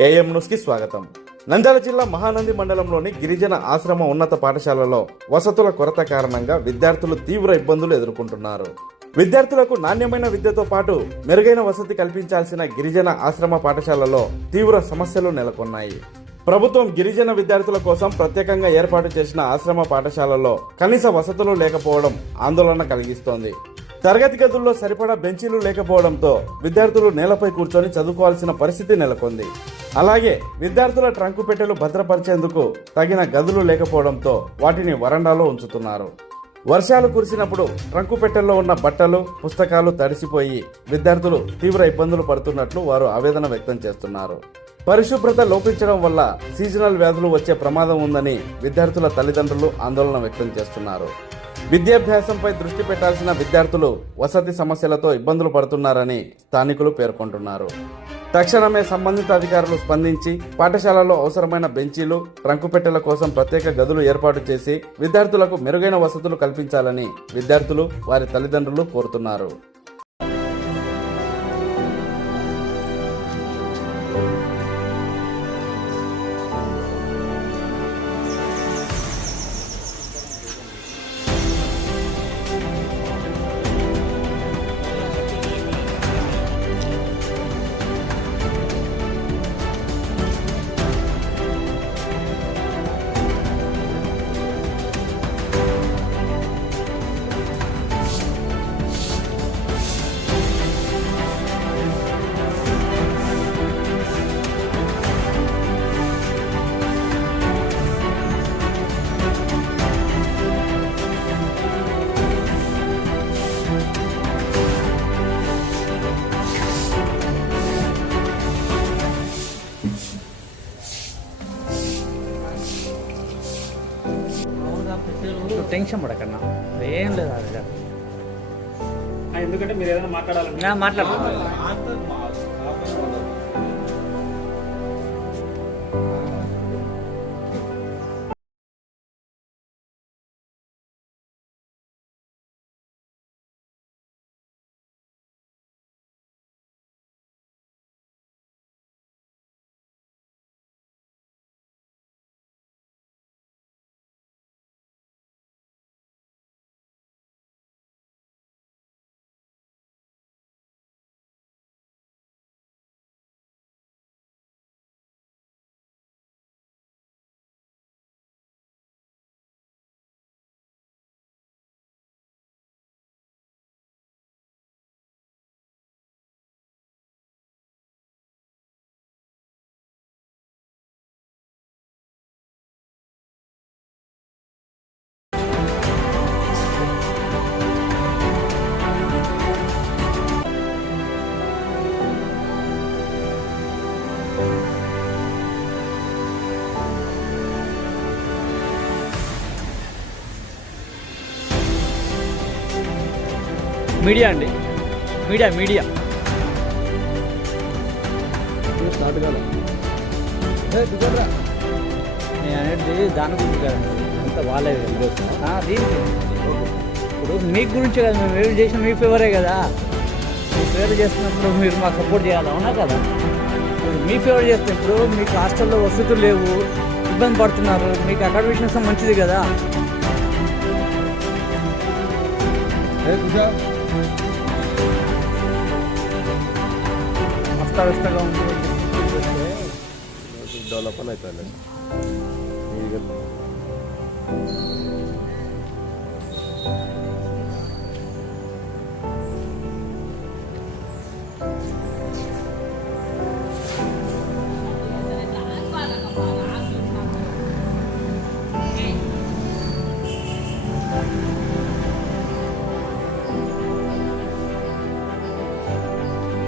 AM news కి స్వాగతం. నంద్యాల జిల్లా మహానంది మండలంలోని గిరిజన ఆశ్రమ ఉన్నత పాఠశాలలో వసతుల కొరత కారణంగా విద్యార్థులు తీవ్ర ఇబ్బందులు ఎదుర్కొంటున్నారు. విద్యార్థులకు నాణ్యమైన విద్యతో పాటు మెరుగైన వసతి కల్పించాల్సిన గిరిజన ఆశ్రమ పాఠశాలలో తీవ్ర సమస్యలు నెలకొన్నాయి. ప్రభుత్వం గిరిజన విద్యార్థుల కోసం ప్రత్యేకంగా ఏర్పాటు చేసిన ఆశ్రమ పాఠశాలలో కనీస వసతులు లేకపోవడం ఆందోళన కలిగిస్తోంది. తరగతి గదుల్లో సరిపడా బెంచీలు లేకపోవడంతో విద్యార్థులు నేలపై కూర్చొని చదువుకోవాల్సిన పరిస్థితి నెలకొంది. అలాగే విద్యార్థుల ట్రంకు పెట్టెలు భద్రపరిచేందుకు తగిన గదులు లేకపోవడంతో వాటిని వరండాలో ఉంచుతున్నారు. వర్షాలు కురిసినప్పుడు ట్రంకు పెట్టెల్లో ఉన్న బట్టలు, పుస్తకాలు తడిసిపోయి విద్యార్థులు తీవ్ర ఇబ్బందులు పడుతున్నట్లు వారు ఆవేదన వ్యక్తం చేస్తున్నారు. పరిశుభ్రత లోపించడం వల్ల సీజనల్ వ్యాధులు వచ్చే ప్రమాదం ఉందని విద్యార్థుల తల్లిదండ్రులు ఆందోళన వ్యక్తం చేస్తున్నారు. విద్యాభ్యాసంపై దృష్టి పెట్టాల్సిన విద్యార్థులు వసతి సమస్యలతో ఇబ్బందులు పడుతున్నారని స్థానికులు పేర్కొంటున్నారు. తక్షణమే సంబంధిత అధికారులు స్పందించి పాఠశాలలో అవసరమైన బెంచీలు, ట్రంకుపెట్టెల కోసం ప్రత్యేక గదులు ఏర్పాటు చేసి విద్యార్థులకు మెరుగైన వసతులు కల్పించాలని విద్యార్థులు వారి తల్లిదండ్రులు కోరుతున్నారు. టెన్షన్ పడకన్నా ఏం లేదు అది ఎందుకంటే మీరు ఏదైనా మాట్లాడాలి మాట్లాడుతున్నారు. మీడియా అండి, మీడియా నేను అనేది దాని గురించి కదండి, అంత వాళ్ళే దీనికి ఇప్పుడు మీ గురించి కదా, మేము ఏం చేసిన మీ ఫేవరే కదా. మీ ఫేవర్ చేస్తున్నప్పుడు మీరు మాకు సపోర్ట్ చేయాలి, అవునా కదా? మీ ఫేవర్ చేస్తున్నప్పుడు మీకు హాస్టల్లో వసతులు లేవు, ఇబ్బంది పడుతున్నారు, మీకు అకాడమిషన్స్ మంచిది కదా. అస్తవ్యస్తగా ఉంది, డెవలప్ అవుతుంది.